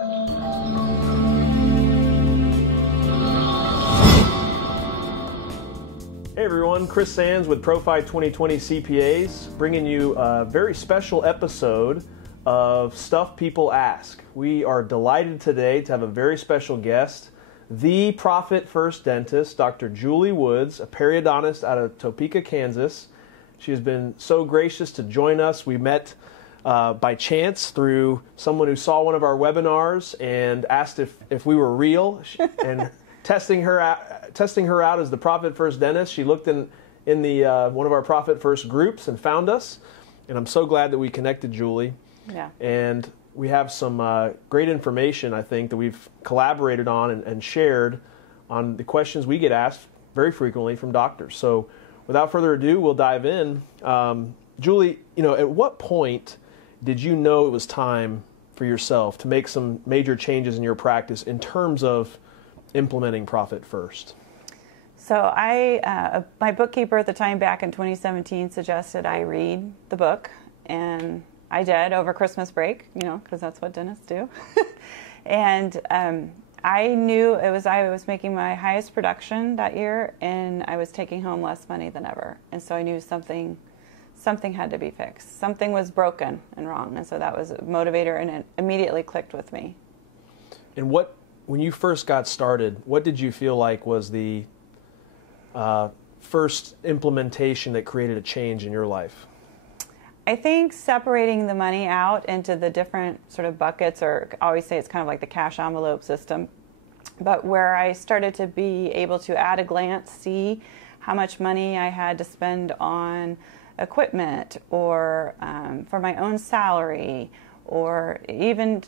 Hey everyone, Chris Sands with Profi 2020 CPAs, bringing you a very special episode of Stuff People Ask. We are delighted today to have a very special guest, the Profit First dentist, Dr. Julie Woods, a periodontist out of Topeka, Kansas. She has been so gracious to join us. We met by chance through someone who saw one of our webinars and asked if we were real, and testing her out as the Profit First dentist. She looked in the one of our Profit First groups and found us, and I'm so glad that we connected, Julie. Yeah. And we have some great information, I think, that we've collaborated on and shared on the questions we get asked very frequently from doctors. So without further ado, we'll dive in. Julie, at what point did you know it was time for yourself to make some major changes in your practice in terms of implementing Profit First? So my bookkeeper at the time back in 2017 suggested I read the book, and I did over Christmas break, because that's what dentists do. And I knew I was making my highest production that year, and I was taking home less money than ever. And so I knew something had to be fixed. Something was broken and wrong, and so that was a motivator, and it immediately clicked with me. And when you first got started, what did you feel like was the first implementation that created a change in your life? I think separating the money out into the different sort of buckets, or I always say it's kind of like the cash envelope system, but where I started to be able to at a glance see how much money I had to spend on equipment or for my own salary, or even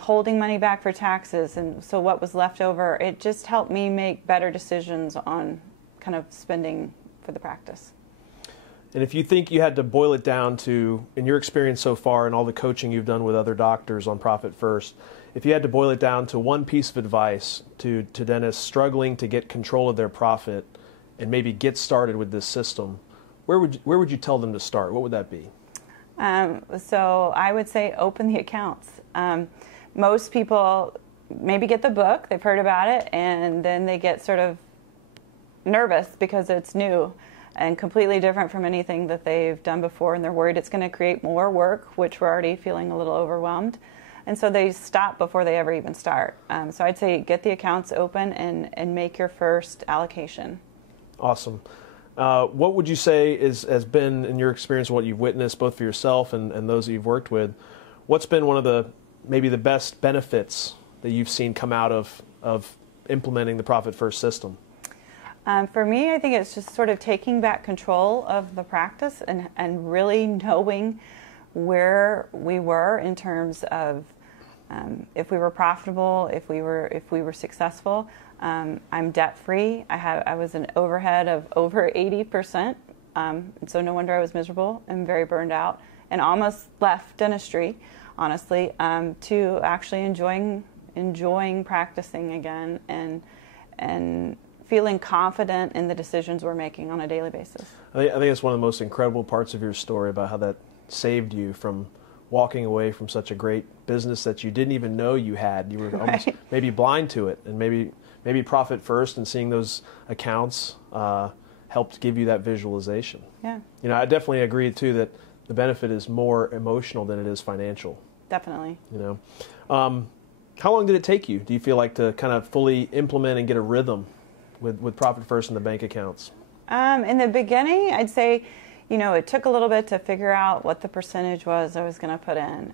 holding money back for taxes, and so what was left over, it just helped me make better decisions on kind of spending for the practice. And if you think you had to boil it down to, in your experience so far and all the coaching you've done with other doctors on Profit First, if you had to boil it down to one piece of advice to dentists struggling to get control of their profit and maybe get started with this system, where would you tell them to start? What would that be? So I would say open the accounts. Most people maybe get the book, they've heard about it, and then they get sort of nervous because it's new and completely different from anything that they've done before, and they're worried it's going to create more work, which we're already feeling a little overwhelmed. And so they stop before they ever even start. So I'd say get the accounts open and make your first allocation. Awesome. What would you say has been, in your experience, what you've witnessed both for yourself and those that you've worked with, what's been one of maybe the best benefits that you've seen come out of implementing the Profit First system? For me, I think it's just sort of taking back control of the practice and really knowing where we were in terms of if we were profitable, if we were successful. I'm debt free. I was an overhead of over 80%, so no wonder I was miserable and very burned out, and almost left dentistry, honestly, to actually enjoying practicing again and feeling confident in the decisions we're making on a daily basis. I think it's one of the most incredible parts of your story about how that saved you from walking away from such a great business that you didn't even know you had. You were almost maybe blind to it, and maybe Profit First and seeing those accounts helped give you that visualization. Yeah. I definitely agree too that the benefit is more emotional than it is financial. Definitely. How long did it take you, do you feel like, to kind of fully implement and get a rhythm with Profit First and the bank accounts? In the beginning, I'd say, it took a little bit to figure out what the percentage was I was going to put in,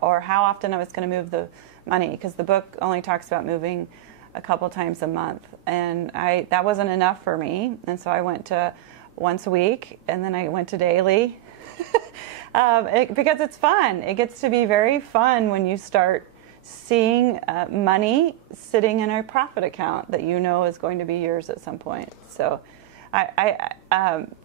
or how often I was going to move the money, because the book only talks about moving a couple times a month, and that wasn't enough for me, and so I went to once a week, and then I went to daily, because it's fun. It gets to be very fun when you start seeing money sitting in a profit account that is going to be yours at some point. So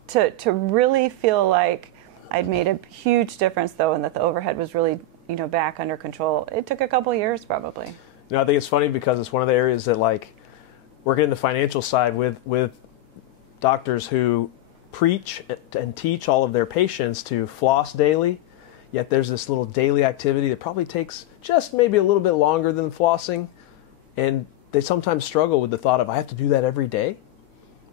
to really feel like I'd made a huge difference, though, and that the overhead was really back under control, it took a couple years probably. I think it's funny because it's one of the areas that, like, working in the financial side with doctors who preach and teach all of their patients to floss daily, yet there's this little daily activity that probably takes just maybe a little bit longer than flossing, and they sometimes struggle with the thought of, I have to do that every day.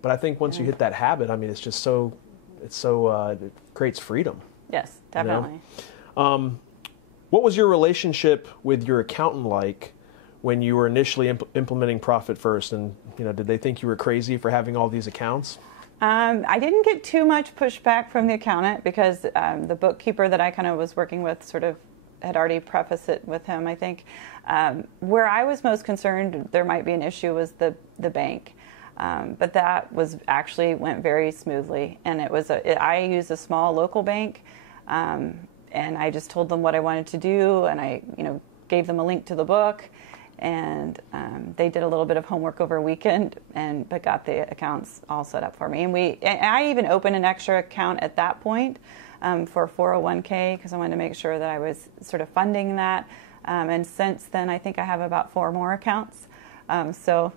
But I think once you hit that habit, I mean, it's just it creates freedom. Yes, definitely. What was your relationship with your accountant like when you were initially implementing Profit First? And did they think you were crazy for having all these accounts? I didn't get too much pushback from the accountant because the bookkeeper that I kind of was working with sort of had already prefaced it with him, I think. Where I was most concerned there might be an issue was the bank. But that went very smoothly. And I used a small local bank, and I just told them what I wanted to do, and I gave them a link to the book. And they did a little bit of homework over a weekend, but got the accounts all set up for me. And I even opened an extra account at that point for 401k because I wanted to make sure that I was sort of funding that. And since then, I think I have about 4 more accounts. So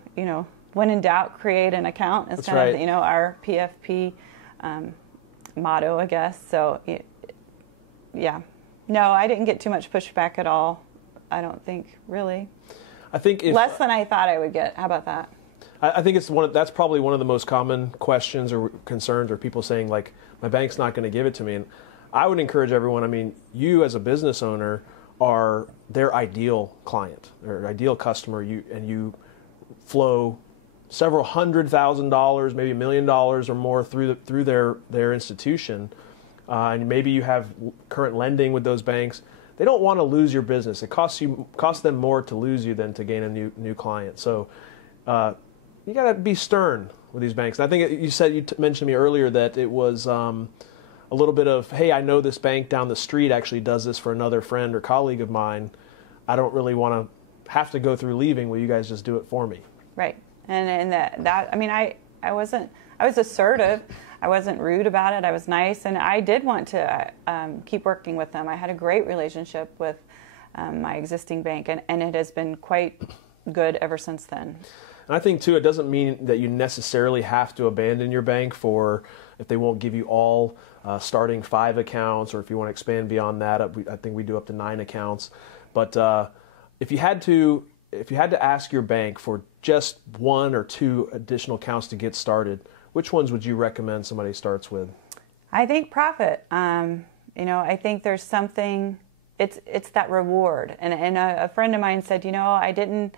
when in doubt, create an account. It's kind of our PFP motto, I guess. So yeah, no, I didn't get too much pushback at all. I don't think really. I think less than I thought I would get. How about that? I think that's probably one of the most common questions or concerns, or people saying like, my bank's not going to give it to me. And I would encourage everyone. I mean, you as a business owner are their ideal client or ideal customer. You flow several $100,000, maybe $1 million or more through their institution, and maybe you have current lending with those banks. They don't want to lose your business. It costs them more to lose you than to gain a new client. So you got to be stern with these banks. And I think you mentioned to me earlier that it was a little bit of, hey, I know this bank down the street actually does this for another friend or colleague of mine. I don't really want to have to go through leaving. Will you guys just do it for me? Right. And that I mean, I was assertive. I wasn't rude about it. I was nice, and I did want to keep working with them. I had a great relationship with my existing bank, and it has been quite good ever since then. And I think, too, it doesn't mean that you necessarily have to abandon your bank if they won't give you all starting 5 accounts, or if you want to expand beyond that. I think we do up to 9 accounts. But if you had to ask your bank for just 1 or 2 additional accounts to get started, which ones would you recommend somebody starts with? I think Profit. I think there's something. It's that reward. And a friend of mine said, I didn't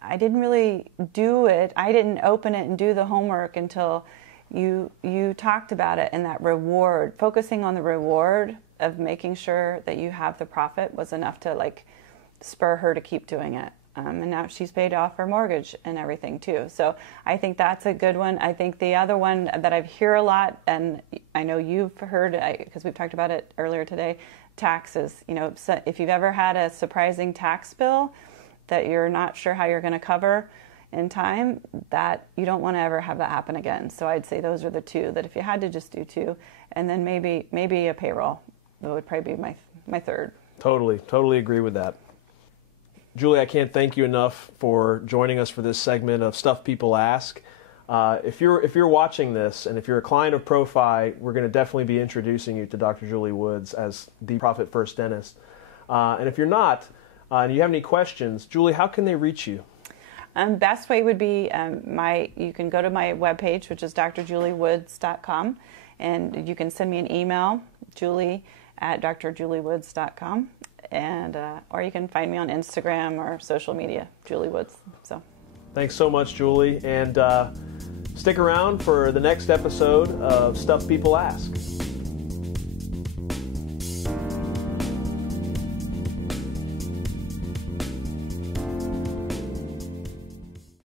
really do it. I didn't open it and do the homework until you talked about it, and that reward, focusing on the reward of making sure that you have the profit was enough to spur her to keep doing it. And now she's paid off her mortgage and everything too. So I think that's a good one. I think the other one that I hear a lot, and I know you've heard, because we've talked about it earlier today, taxes. So if you've ever had a surprising tax bill that you're not sure how you're going to cover in time, that you don't want to ever have that happen again. So I'd say those are the 2, that if you had to just do 2, and then maybe a payroll, that would probably be my 3rd. Totally agree with that. Julie, I can't thank you enough for joining us for this segment of Stuff People Ask. If you're watching this, and if you're a client of Profi, we're going to definitely be introducing you to Dr. Julie Woods as the Profit First dentist. And if you're not, and you have any questions, Julie, how can they reach you? Best way would be you can go to my webpage, which is drjuliewoods.com, and you can send me an email, julie@drjuliewoods.com. And or you can find me on Instagram or social media, Julie Woods. So, thanks so much, Julie, and stick around for the next episode of Stuff People Ask.